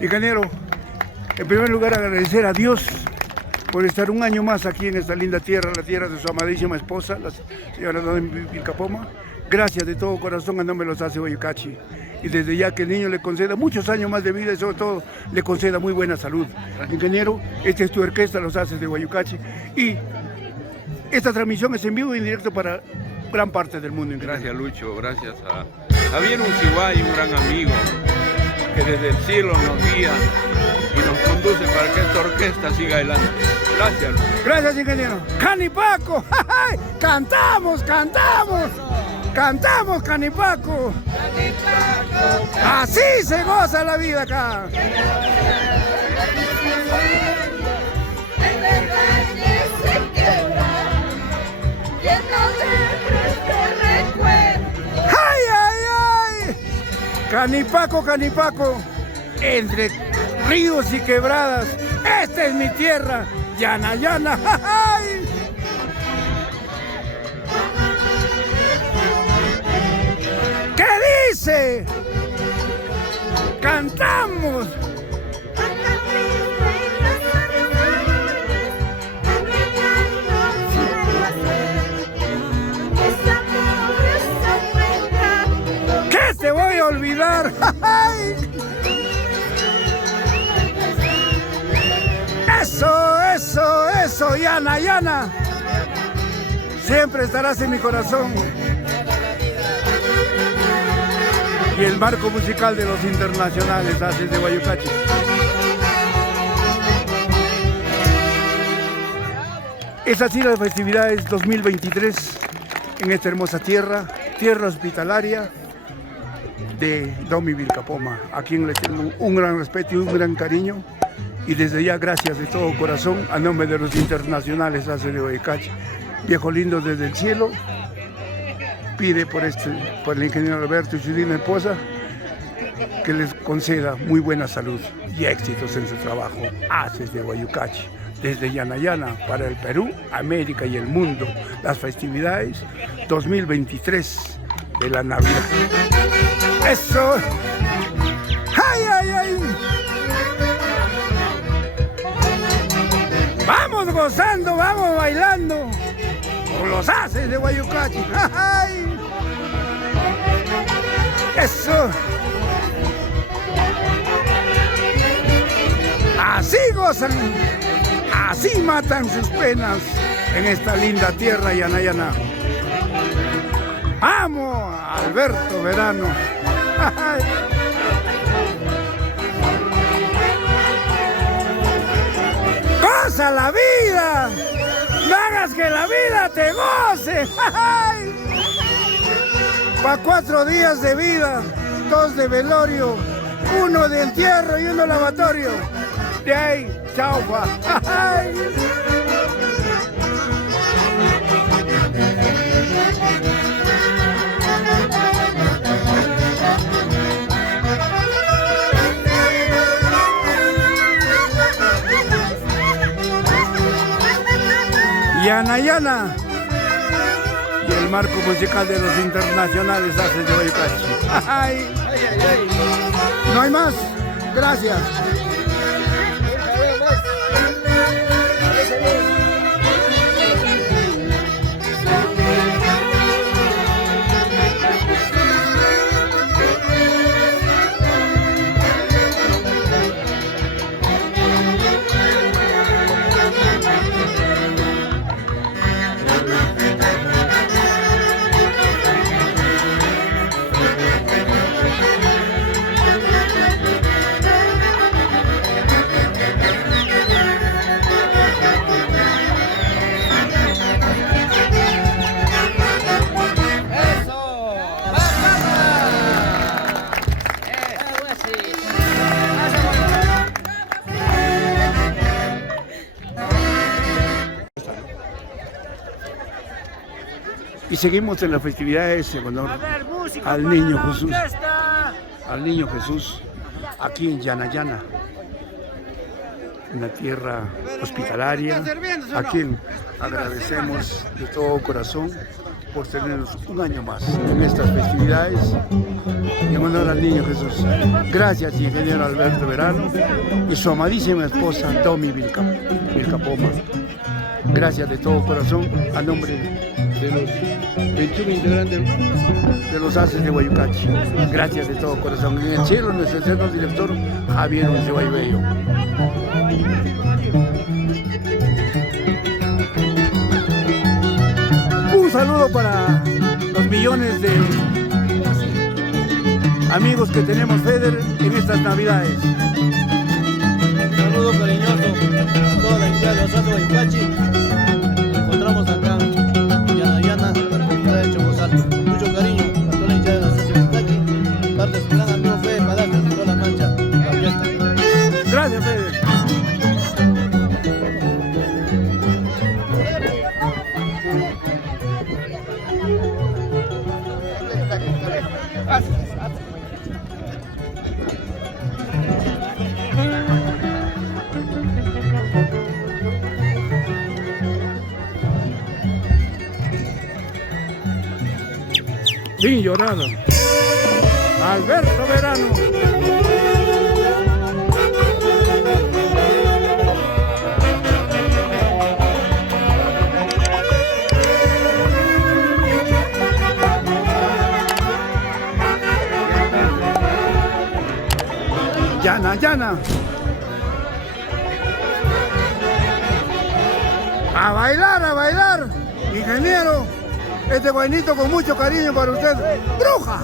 Ingeniero, en primer lugar agradecer a Dios por estar un año más aquí en esta linda tierra, la tierra de su amadísima esposa, la señora Doña Vilcapoma. Gracias de todo corazón a nombre de los Haces Guayucachi. Y desde ya que el niño le conceda muchos años más de vida y sobre todo le conceda muy buena salud. Ingeniero, esta es tu orquesta, los Haces de Guayucachi. Y esta transmisión es en vivo y en directo para gran parte del mundo. Ingeniero. Gracias, Lucho, gracias a Javier Unciguay, un gran amigo que desde el cielo nos guía y nos conduce para que esta orquesta siga adelante. Gracias, Lucho. Gracias, ingeniero. ¡Canipaco! ¡Cantamos, cantamos! ¡Cantamos, Canipaco! Así se goza la vida acá. ¡Ay, ay, ay! Canipaco, Canipaco, entre ríos y quebradas, esta es mi tierra, llana, llana. ¡Ay! ¿Qué dice? ¡Cantamos! ¿Qué te voy a olvidar? Eso, eso, eso, llana, llana. Siempre estarás en mi corazón. Y el marco musical de los internacionales Haces de Guayucachi. Es así las festividades 2023 en esta hermosa tierra, tierra hospitalaria de Domi Vilcapoma, a quien le tengo un gran respeto y un gran cariño. Y desde ya gracias de todo corazón a nombre de los internacionales Haces de Guayucachi. Viejo lindo desde el cielo. Pide por el ingeniero Alberto y su linda esposa que les conceda muy buena salud y éxitos en su trabajo. Haces de Guayucachi, desde Yanayana para el Perú, América y el mundo. Las festividades 2023 de la Navidad. ¡Eso! ¡Ay, ay, ay! ¡Vamos gozando, vamos bailando! Con los Haces de Guayucachi. ¡Ay! ¡Eso! Así gozan, así matan sus penas en esta linda tierra llanayana. ¡Amo a Alberto Verano! ¡Ay! ¡Goza la vida! ¡No hagas que la vida te goce! Pa' 4 días de vida, 2 de velorio, 1 de entierro y 1 lavatorio. De ahí, chao, pa. Llana, llana. Y el marco musical de los internacionales Haces de Guayucachi. ¡Ay! No hay más. Gracias. Y seguimos en las festividades en honor al niño Jesús. Al niño Jesús, aquí en Yanayana, una tierra hospitalaria, a quien agradecemos de todo corazón por tenernos un año más en estas festividades. En honor al Niño Jesús. Gracias, ingeniero Alberto Verano y su amadísima esposa, Domi Vilcapoma. Gracias de todo corazón a nombre de los 21 integrantes de los Haces de Guayucachi. Gracias de todo corazón. En el cielo, nuestro eterno director, Javier Uncebay Bello. Un saludo para los millones de amigos que tenemos, Feder, en estas Navidades. Un saludo cariñoso a toda la hinchada de los Haces de Guayucachi. Nos encontramos acá en Yanayana, para el Chomo Salto. Mucho cariño a toda la hinchada de los Haces de Guayucachi. Parte de su gran amigo Fede Palacios de toda la mancha, la orquesta. Gracias, Feder. Sin llorar, Alberto Verano. Yana. A bailar, ingeniero. Este guainito con mucho cariño para usted. ¡Bruja!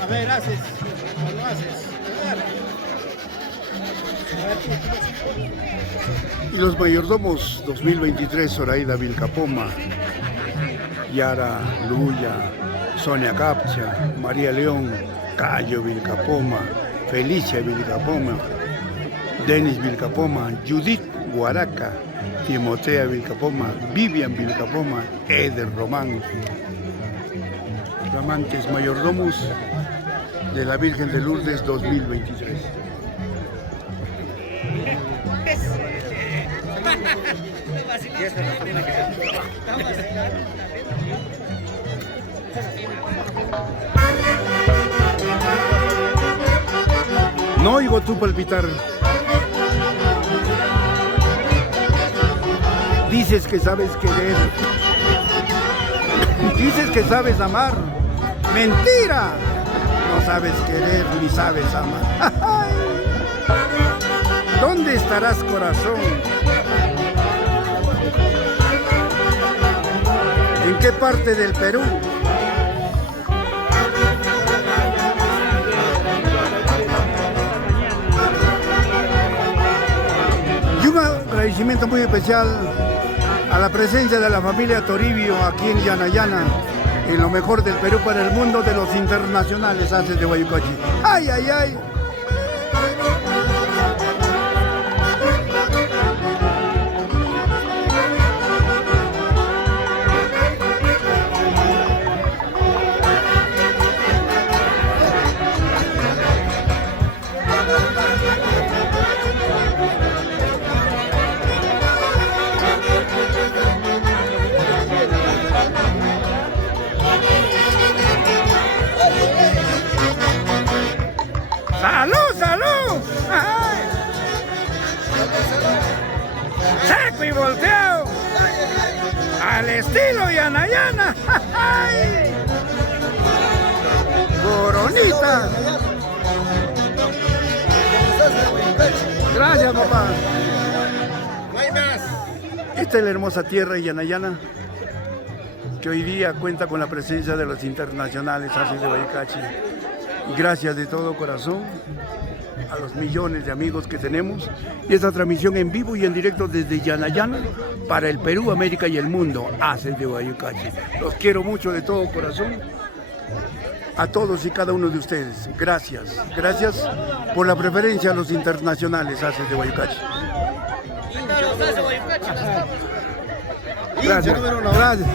A ver, haces. Cuando haces. Y los mayordomos 2023, Zoraida Vilcapoma, Yara Luya, Sonia Capcha, María León, Cayo Vilcapoma, Felicia Vilcapoma, Denis Vilcapoma, Judith Guaraca, Timotea Vilcapoma, Vivian Vilcapoma, Eder Román, flamantes mayordomos de la Virgen de Lourdes 2023. No oigo tú palpitar. Dices que sabes querer. Dices que sabes amar. ¡Mentira! No sabes querer ni sabes amar. ¿Dónde estarás, corazón? ¿En qué parte del Perú? Y un agradecimiento muy especial a la presencia de la familia Toribio aquí en Yanayana, en lo mejor del Perú para el mundo de los internacionales Haces de Guayucachi. ¡Ay, ay, ay! Estilo Yanayana. ¡Ay! Coronita. Gracias, papá. Esta es la hermosa tierra de Yanayana, que hoy día cuenta con la presencia de los internacionales Aces de Guaycachi. Gracias de todo corazón a los millones de amigos que tenemos y esta transmisión en vivo y en directo desde Yanayana para el Perú, América y el mundo. Aces de Guaycachi. Los quiero mucho de todo corazón. A todos y cada uno de ustedes, gracias. Gracias por la preferencia a los internacionales Aces de Guaycachi. Gracias. Gracias.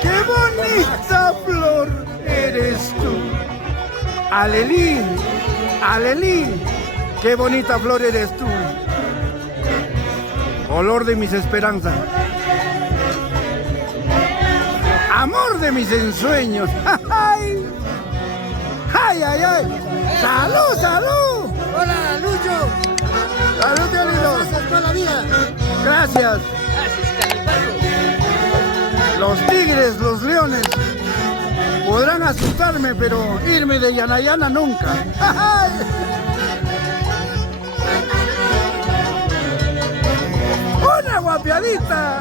¡Qué bonita flor eres tú! ¡Alelí! ¡Alelí! ¡Qué bonita flor eres tú! Olor de mis esperanzas. Amor de mis ensueños. ¡Ay! ¡Ay, ay, ay! ¡Salud, salud! Hola, Lucho. ¡Salud, tío lindo! Gracias toda la vida. Gracias. Los tigres, los leones podrán asustarme, pero irme de Yanayana nunca. ¡Ay! ¡Una guapiadita!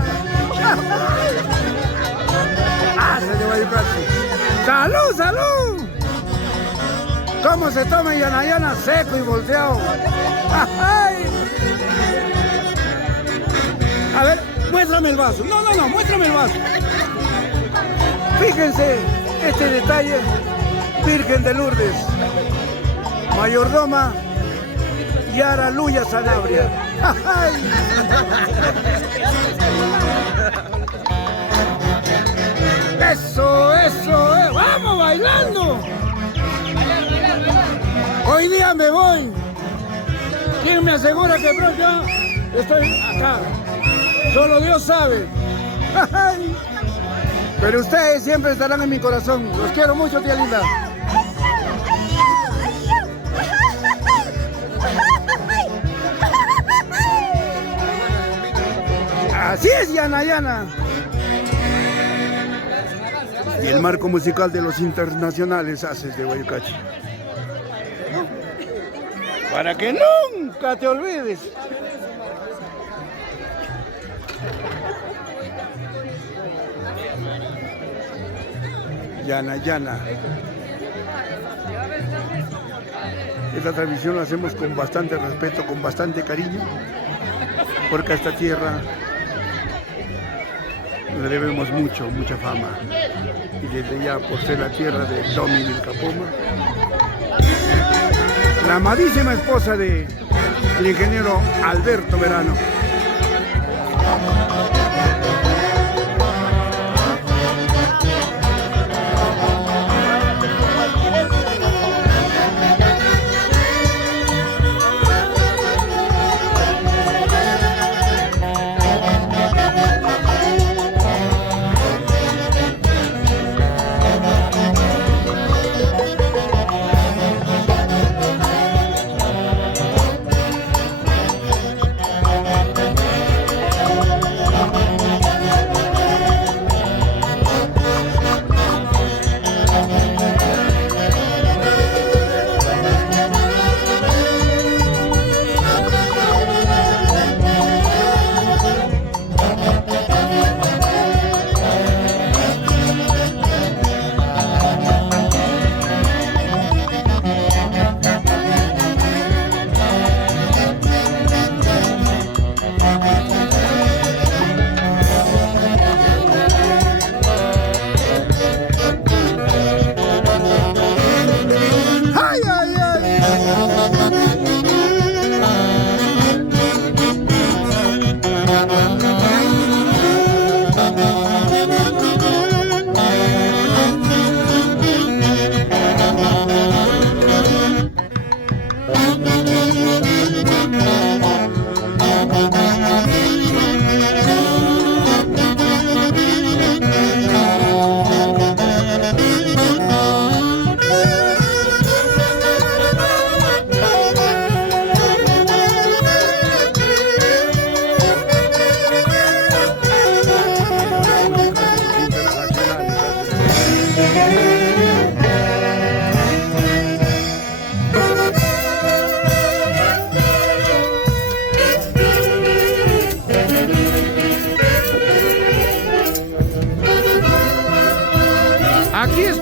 ¡Aces de Guaycachi! ¡Salud, salud! ¿Cómo se toma en Yanayana? Seco y volteado. ¡Ay! A ver, muéstrame el vaso. No, no, no, muéstrame el vaso. Fíjense este detalle. Virgen de Lourdes, mayordoma Yara Luya Sanabria. ¡Ay! Eso, eso, vamos bailando. Hoy día me voy. ¿Quién me asegura que pronto estoy acá? Solo Dios sabe. ¡Ay! Pero ustedes siempre estarán en mi corazón. Los quiero mucho, tía linda. Así es, Yanayana. Y el marco musical de los internacionales Aces de Guaycachi. Para que nunca te olvides. Yanayana. Esta transmisión la hacemos con bastante respeto, con bastante cariño, porque a esta tierra le debemos mucho, mucha fama. Y desde ya, por ser la tierra de Domi Vilcapoma, la amadísima esposa del ingeniero Alberto Verano.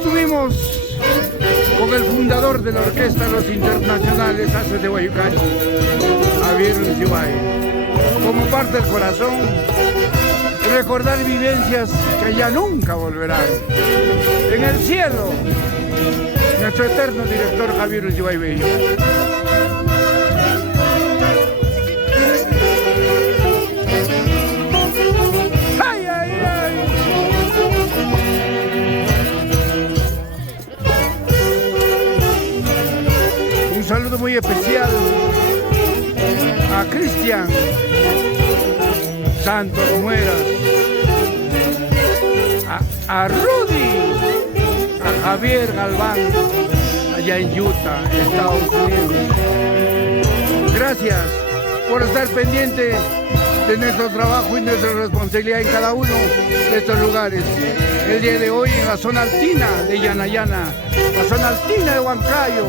estuvimos con el fundador de la orquesta Los Internacionales Asos de Guayucachi, Javier Uncibay. Como parte del corazón, recordar vivencias que ya nunca volverán. En el cielo, nuestro eterno director Javier Uncibay Bello. Un saludo muy especial a Cristian Santos Mueras, a Rudy, a Javier Galván, allá en Utah, Estados Unidos. Gracias por estar pendiente de nuestro trabajo y nuestra responsabilidad en cada uno de estos lugares. El día de hoy en la zona altina de Yanayana, la zona altina de Huancayo.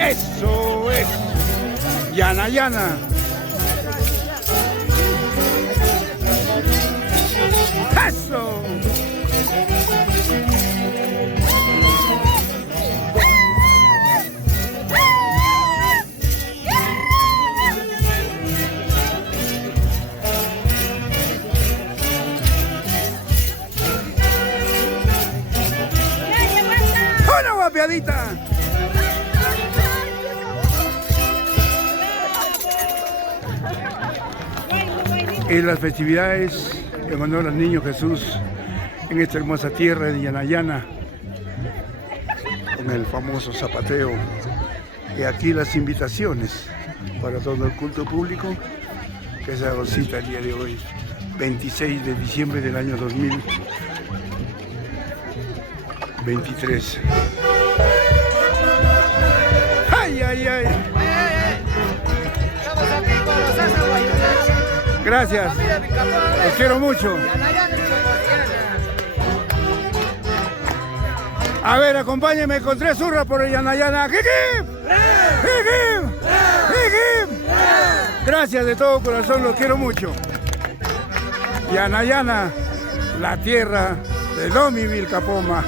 Eso es Yanayana. Eso. Una guapiadita. En las festividades en honor al Niño Jesús en esta hermosa tierra de Yanayana, con el famoso zapateo. Y aquí las invitaciones para todo el culto público que se cita el día de hoy, 26 de diciembre del año 2023. ¡Ay, ay, ay! Estamos aquí con los Asos Guayucachi. Gracias, los quiero mucho. A ver, acompáñenme con 3 hurras por el Yanayana. ¡Jijim! ¡Jijim! ¡Jijim! Gracias de todo corazón, los quiero mucho. Yanayana, la tierra de Domi Vilcapoma.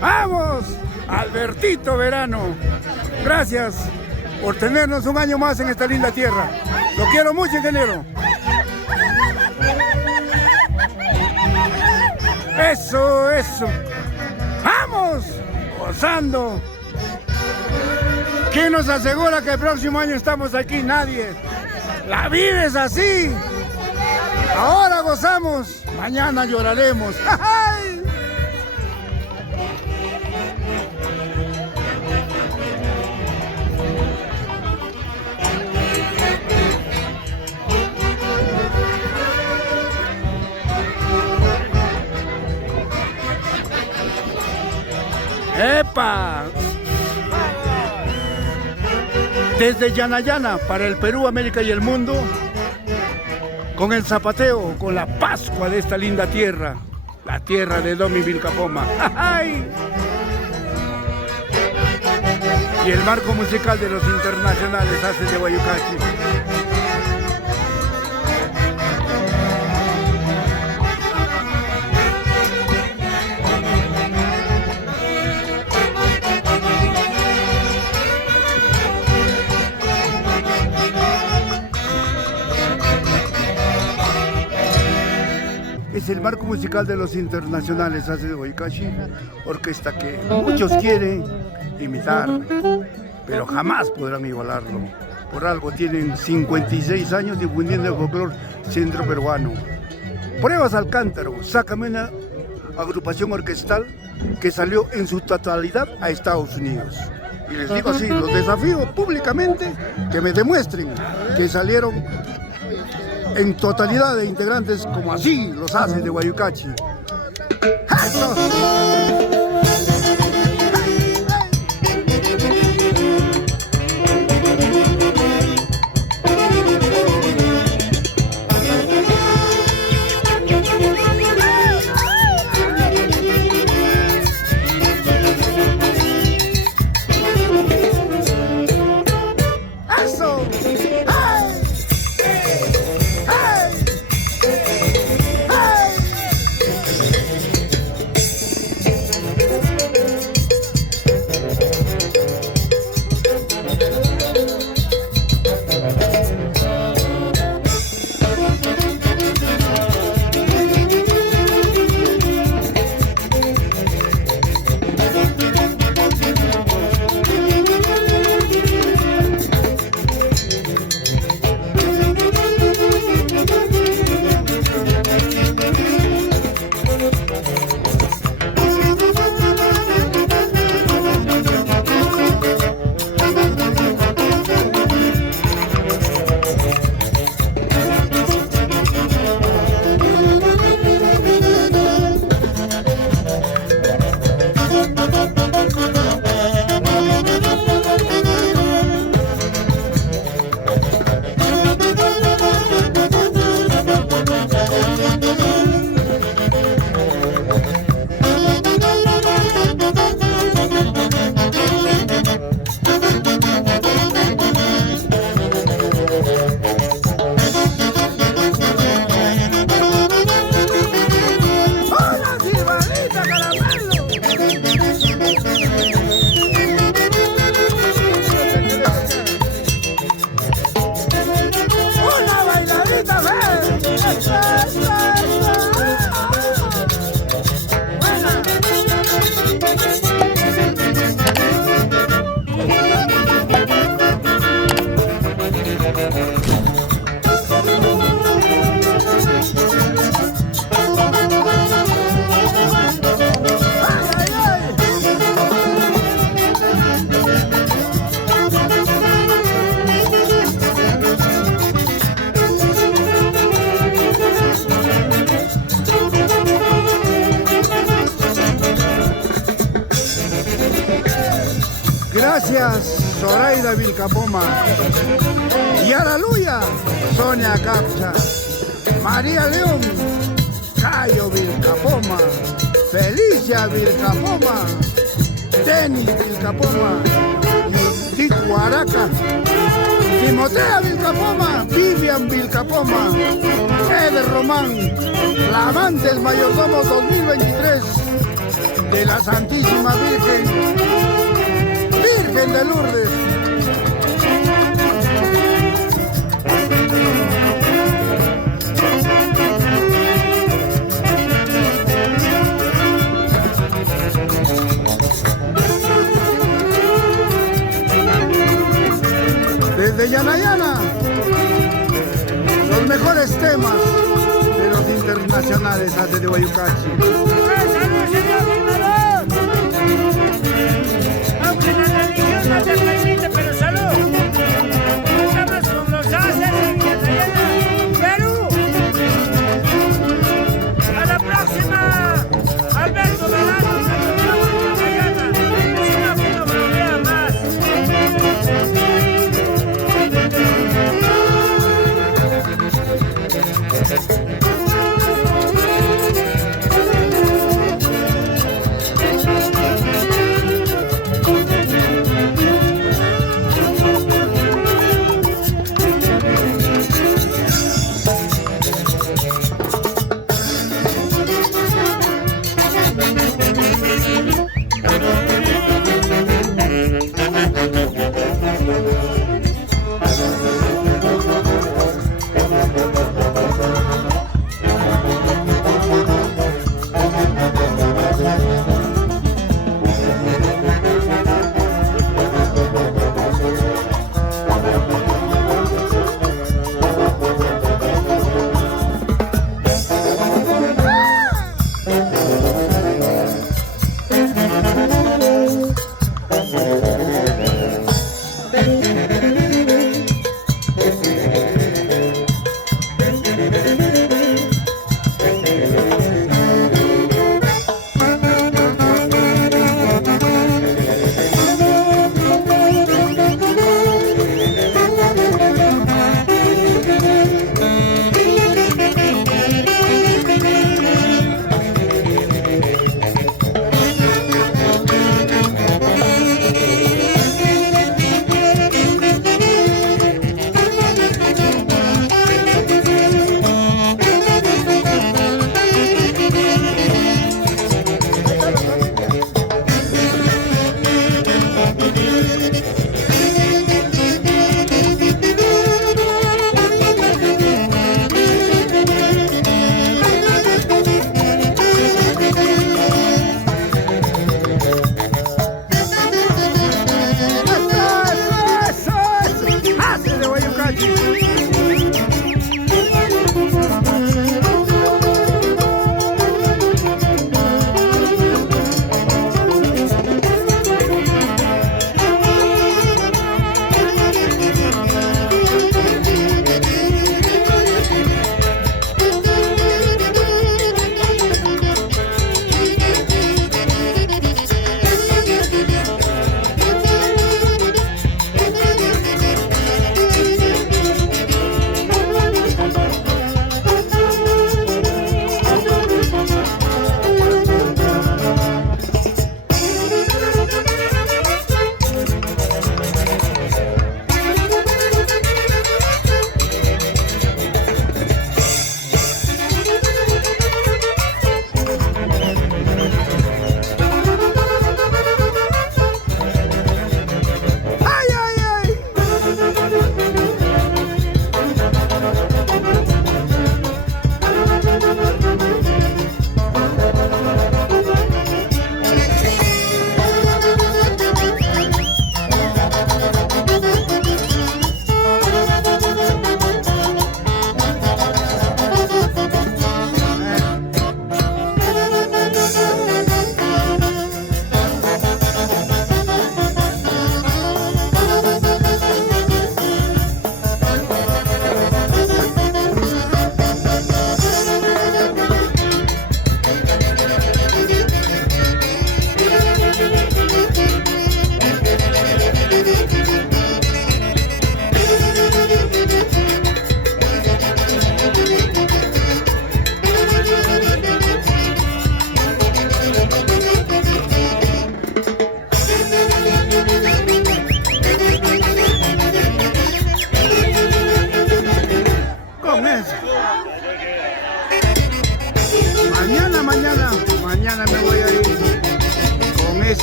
¡Vamos! Albertito Verano, gracias por tenernos un año más en esta linda tierra. Lo quiero mucho, ingeniero. Eso, eso. ¡Vamos! Gozando. ¿Quién nos asegura que el próximo año estamos aquí? Nadie. La vida es así. Ahora gozamos, mañana lloraremos. ¡Ay! ¡Epa! Desde Yanayana para el Perú, América y el mundo, con el zapateo, con la Pascua de esta linda tierra, la tierra de Domi Vilcapoma. ¡Ay! Y el marco musical de los internacionales Asos de Guayucachi. es el marco musical de los internacionales Hace de Huaycachi, orquesta que muchos quieren imitar, pero jamás podrán igualarlo. Por algo tienen 56 años difundiendo el folclore centro peruano. Pruebas al Cántaro, sácame una agrupación orquestal que salió en su totalidad a Estados Unidos. Y les digo así, los desafío públicamente que me demuestren que salieron en totalidad de integrantes como así los hace de Huaycachi. ¡Eso! Gracias, Zoraida Vilcapoma. Y aleluya, Sonia Capcha. María León, Cayo Vilcapoma. Felicia Vilcapoma. Denis Vilcapoma. Judith Huaraca. Timotea Vilcapoma. Vivian Vilcapoma. Eder Román. La amante del mayordomo 2023 de la Santísima Virgen de Lourdes. Desde Yanayana, los mejores temas de los internacionales Hace de Huaycachi. ¡Salud, señor filmador! Aunque la religión no te permite, pero salud. Estamos con los haces en Yanayana, Perú. A la próxima, Alberto Verano, Yanayana. Si no, que no volvea más.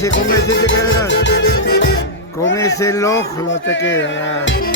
con ese te quedarás. Con ese lojlo te quedarás.